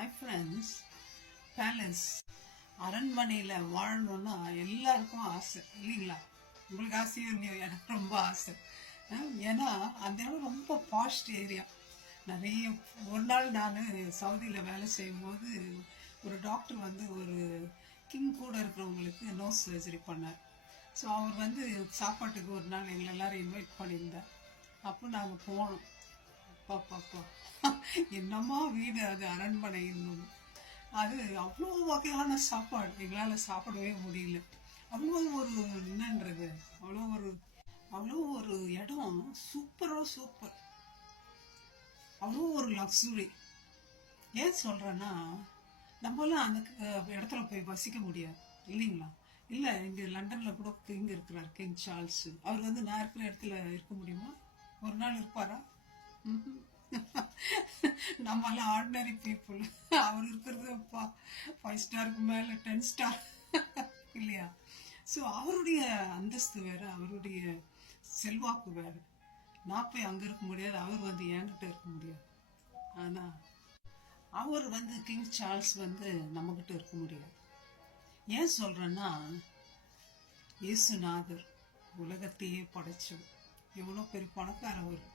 Hi friends, palace அரண்மனையில் வாழணுன்னா எல்லாருக்கும் ஆசை இல்லைங்களா? உங்களுக்கு ஆசையும் இல்லையோ, எனக்கு ரொம்ப ஆசை. ஏன்னா அந்த இடம் ரொம்ப பாஸ்ட் ஏரியா. நிறைய ஒரு நாள் நான் சவுதியில் வேலை செய்யும்போது ஒரு டாக்டர் வந்து ஒரு கிங் கூட இருக்கிறவங்களுக்கு நோஸ் சர்ஜரி பண்ணார். ஸோ அவர் வந்து சாப்பாட்டுக்கு ஒரு நாள் எங்களை எல்லாரும் இன்வைட் பண்ணியிருந்தார். அப்போ நாங்கள் போனோம். பாப்பா என்னம்மா வீடு அது, அரண்மனை இன்னும். அது அவ்வளோ வகையான சாப்பாடு எங்களால் சாப்பிடவே முடியல. அவ்வளோ ஒரு என்னன்றது, அவ்வளோ ஒரு இடம் சூப்பர். அவ்வளோ ஒரு லக்ஸுரி. ஏன் சொல்கிறேன்னா, நம்மளாம் அந்த இடத்துல போய் வசிக்க முடியாது இல்லைங்களா? இல்லை, இங்கே லண்டனில் கூட கிங் இருக்கிறார், கிங் சார்ல்ஸ். அவர் வந்து நான் இருக்கிற இடத்துல இருக்க முடியுமா? ஒரு நாள் இருப்பாரா? நம்மளாம் ஆர்டினரி பீப்புள். அவர் இருக்கிறது 5 ஸ்டாருக்கு மேலே 10 ஸ்டார் இல்லையா? ஸோ அவருடைய அந்தஸ்து வேறு, அவருடைய செல்வாக்கு வேறு. நான் போய் அங்கே இருக்க முடியாது, அவர் வந்து என்கிட்ட இருக்க முடியாது. ஆனால் அவர் வந்து கிங் சார்ல்ஸ் வந்து நம்மக்கிட்ட இருக்க முடியாது. ஏன் சொல்கிறேன்னா, இயேசுநாதர் உலகத்தையே படைச்சவர். எவ்வளோ பெரிய பணக்காரவர்.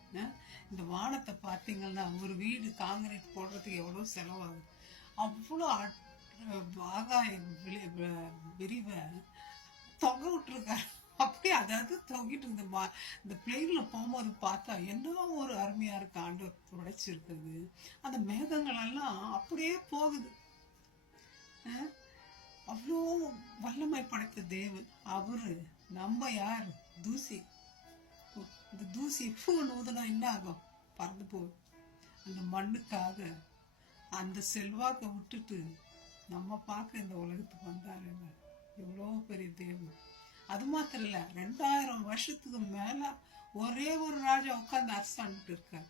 இந்த வானத்தை பார்த்தீங்கன்னா, ஒரு வீடு காங்கிரீட் போடுறதுக்கு எவ்வளோ செலவாகுது. அவ்வளோ ஆகாயம் விரிவை தொகை விட்டுருக்காரு. அப்படியே அதாவது தொங்கிட்டு இந்த பிளேனில் போகும்போது பார்த்தா என்ன ஒரு அருமையாக இருக்கு ஆண்டவர் படைச்சிருக்குது. அந்த மேகங்கள் எல்லாம் அப்படியே போகுது. அவ்வளோ வல்லமை படைத்த தேவன் அவரு. நம்ம யார்? தூசி. இந்த தூசி பூன்னு ஊதுனா என்ன ஆகும்? பறந்து போகும். அந்த மண்ணுக்காக அந்த செல்வாக்கை விட்டுட்டு நம்ம பார்க்க இந்த உலகத்துக்கு வந்தாருங்க. எவ்வளோ பெரிய தேவன். அது மாத்திரம் இல்லை, 2000 வருஷத்துக்கு மேல ஒரே ஒரு ராஜா உட்காந்து அரசாண்டுட்டு இருக்கார்.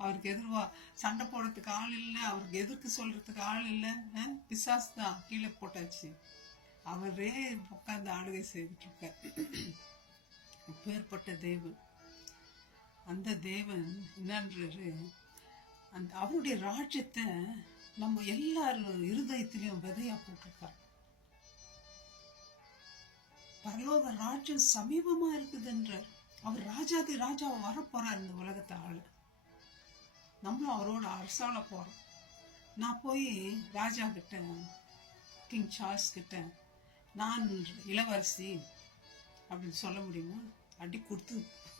அவருக்கு எதிர்வா சண்டை போடுறதுக்கு ஆள் இல்லை, அவருக்கு எதிர்க்கு சொல்றதுக்கு ஆள் இல்லை. பிசாசு தான் கீழே போட்டாச்சு. அவரே உட்காந்து ஆளுகை செய்துட்டு இருக்கார். அப்பேற்பட்ட தேவன். அந்த தேவன் என்னன்றாரு, அந்த அவருடைய ராஜ்யத்தை நம்ம எல்லாரும் இருதயத்திலையும் விதையா போட்டிருக்கார். பரலோக ராஜ்யம் சமீபமா இருக்குதுன்றார். அவர் ராஜாதி ராஜாவை வரப்போறார் இந்த உலகத்தை ஆள. நம்மளும் அவரோட அரசாள போறோம். நான் போய் ராஜா கிட்ட, கிங் சார்ல்ஸ் கிட்ட, நான் இளவரசி அப்படின்னு சொல்ல முடியுமா? அடி கொடுத்து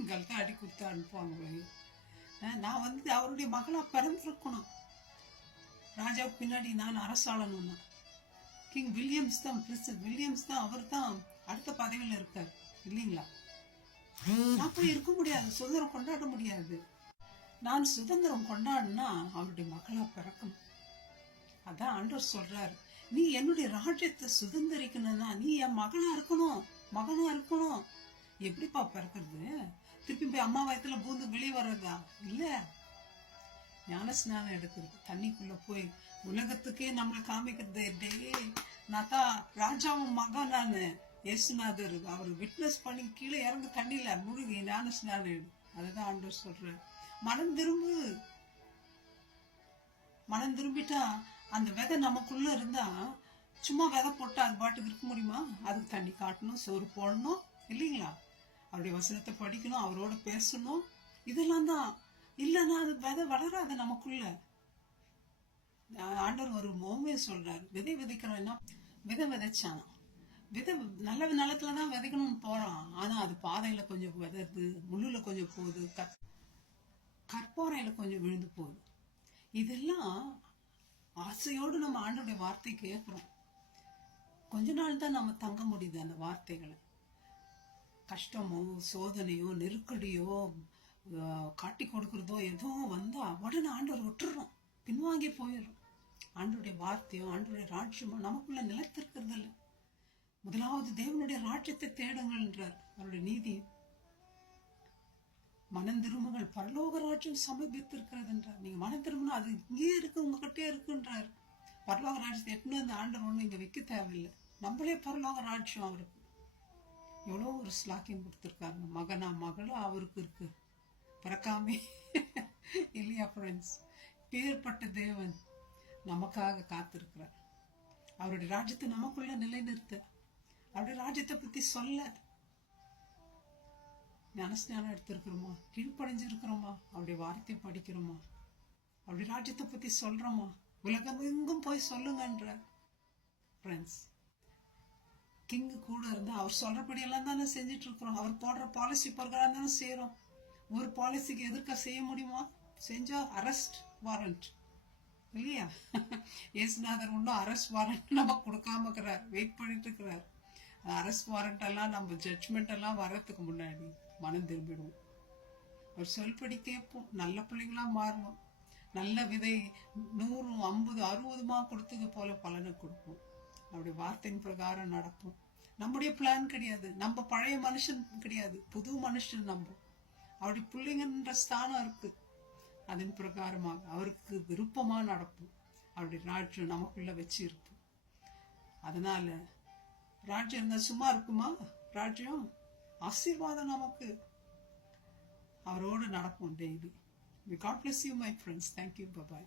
கல்கா அடி கொடுத்து அனுப்புவாங்க. நான் வந்து அவருடைய மகளா பிறந்திருக்கணும். ராஜாவுக்கு பின்னாடி நான் அரசாளணும்னா கிங் வில்லியம்ஸ் தான், பிரின்சஸ் வில்லியம்ஸ் தான், அவர் தான் அடுத்த பதவியில் இருக்கார் இல்லைங்களா? நான் போய் இருக்க முடியாது, சுதந்திரம் கொண்டாட முடியாது. நான் சுதந்திரம் கொண்டாடுனா அவருடைய மகளா பிறக்கணும். அதான் ஆண்டவர் சொல்றாரு, நீ என்னுடைய ராஜ்யத்தை சுதந்திரிக்கணும்னா நீ என் மகனா இருக்கணும், மகனா இருக்கணும். எப்படிப்பா பிறக்கிறது? திருப்பி போய் அம்மா வயத்துல பூந்து வெளியே வர்றதா? இல்ல, ஞான ஸ்நானம் எடுக்கிறது, தண்ணிக்குள்ள போய் உலகத்துக்கே நம்மளை காமிக்கிறது. டே, நான் தான் ராஜாவும் மகன். நான் இயேசுநாதர் அவர் விட்னஸ் பண்ணி கீழே இறங்கு தண்ணியில முழுகி ஞான ஸ்நானம் எடு. அதுதான் ஆண்டவர் சொல்ற. மனம் திரும்பிட்டா அந்த விதை நமக்குள்ள இருந்தா, சும்மா விதை போட்டா அது பாட்டுக்கு இருக்க முடியுமா? அதுக்கு தண்ணி காட்டணும், சோறு போடணும் இல்லைங்களா? அவருடைய வசனத்தை படிக்கணும், அவரோட பேசணும். இதெல்லாம் தான். இல்லைன்னா அது விதை வளராது நமக்குள்ள. ஆண்டவர் ஒரு மோமையை சொல்றாரு, விதை விதைக்கிறோம்னா விதை விதைச்சான். விதை நல்ல நிலத்துலதான் விதைக்கணும்னு போறான். ஆனா அது பாதையில கொஞ்சம் விதைது, முள்ளுல கொஞ்சம் போகுது, கற்பாறையில கொஞ்சம் விழுந்து போகுது. இதெல்லாம் ஆசையோடு நம்ம ஆண்டோடைய வார்த்தை கேட்கிறோம். கொஞ்ச நாள் தான் நம்ம தங்க முடியுது அந்த வார்த்தைகளை. கஷ்டமோ சோதனையோ நெருக்கடியோ காட்டி கொடுக்கறதோ எதுவும் வந்தா உடனே ஆண்டவர் விட்டுறோம், பின்வாங்கி போயிடும். ஆண்டோடைய வார்த்தையோ ஆண்டோடைய ராஜ்யமோ நமக்குள்ள நிலைத்திருக்கிறது இல்லை. முதலாவது தேவனுடைய ராஜ்யத்தை தேடுங்கள்ன்றார், அவருடைய நீதி. மனம் திரும்புங்கள், பரலோக ராஜ்யம் சமீபித்திருக்கிறது என்றார். நீங்க மனம் திரும்பினா அது இங்கே இருக்கு, உங்ககிட்டே இருக்குன்றார். பரலோக ராஜ்யத்தை எட்டுன்னு வந்து ஆண்டவர் ஒண்ணு இங்க வைக்க தேவையில்லை, நம்மளே பரலோக ராஜ்யம் அவருக்கு. எவ்வளோ ஒரு ஸ்லாக்கியம் கொடுத்துருக்காரு. மகனா மகளா அவருக்கு இருக்கு, பிறக்காமே இல்லையா ஃப்ரெண்ட்ஸ்? பேர்பட்ட தேவன் நமக்காக காத்திருக்கிறார். அவருடைய ராஜ்யத்தை நமக்குள்ள நிலைநிறுத்த, அவருடைய ராஜ்யத்தை பத்தி சொல்ல ஞானஸ்நானம் எடுத்திருக்கிறோமா, கீழ்ப்படைஞ்சிருக்கிறோமா, அவருடைய வார்த்தையை படிக்கிறோமா, அவருடைய ராஜ்யத்தை பத்தி சொல்றோமா, உலகம் எங்கும் போய் சொல்லுங்கன்ற. ஃப்ரெண்ட்ஸ், கிங்கு கூட இருந்தா அவர் சொல்றபடி எல்லாம் தானே செஞ்சுட்டு இருக்கிறோம். அவர் போடுற பாலிசி பிரகாரம் தானே செய்யறோம். ஒரு பாலிசிக்கு எதிர்க்க செய்ய முடியுமா? செஞ்சா அரெஸ்ட் வாரண்ட் இல்லையா? இயேசுநாதர் ஒன்றும் அரெஸ்ட் வாரண்ட் நம்ம கொடுக்காம இருக்கிறார், வெயிட் பண்ணிட்டு இருக்கிறார். அரெஸ்ட் வாரண்ட் எல்லாம் நம்ம ஜட்ஜ்மெண்ட் எல்லாம் வர்றதுக்கு முன்னாடி மனம் திரும்பிடுவோம். ஒரு சொல்படி கேட்போம், நல்ல பிள்ளைங்களா மாறணும். நல்ல விதை 100, 50, 60 கொடுத்தது போல பலனை கொடுப்போம். அவருடைய வார்த்தையின் பிரகாரம் நடப்போம். நம்முடைய பிளான் கிடையாது, நம்ம பழைய மனுஷன் கிடையாது, புது மனுஷன். நம்ம அவருடைய பிள்ளைங்கன்ற ஸ்தானம் இருக்கு. அதன் பிரகாரமாக அவருக்கு விருப்பமா நடப்போம். அவருடைய ராஜ்யம் நமக்குள்ள வச்சு இருப்போம். அதனால ராஜ்யம் இருந்தா சும்மா இருக்குமா? ராஜ்யம் ஆசீர்வாதம் நமக்கு. அவரோடு நடப்போம் daily. God bless you, my friends. Thank you. Bye-bye.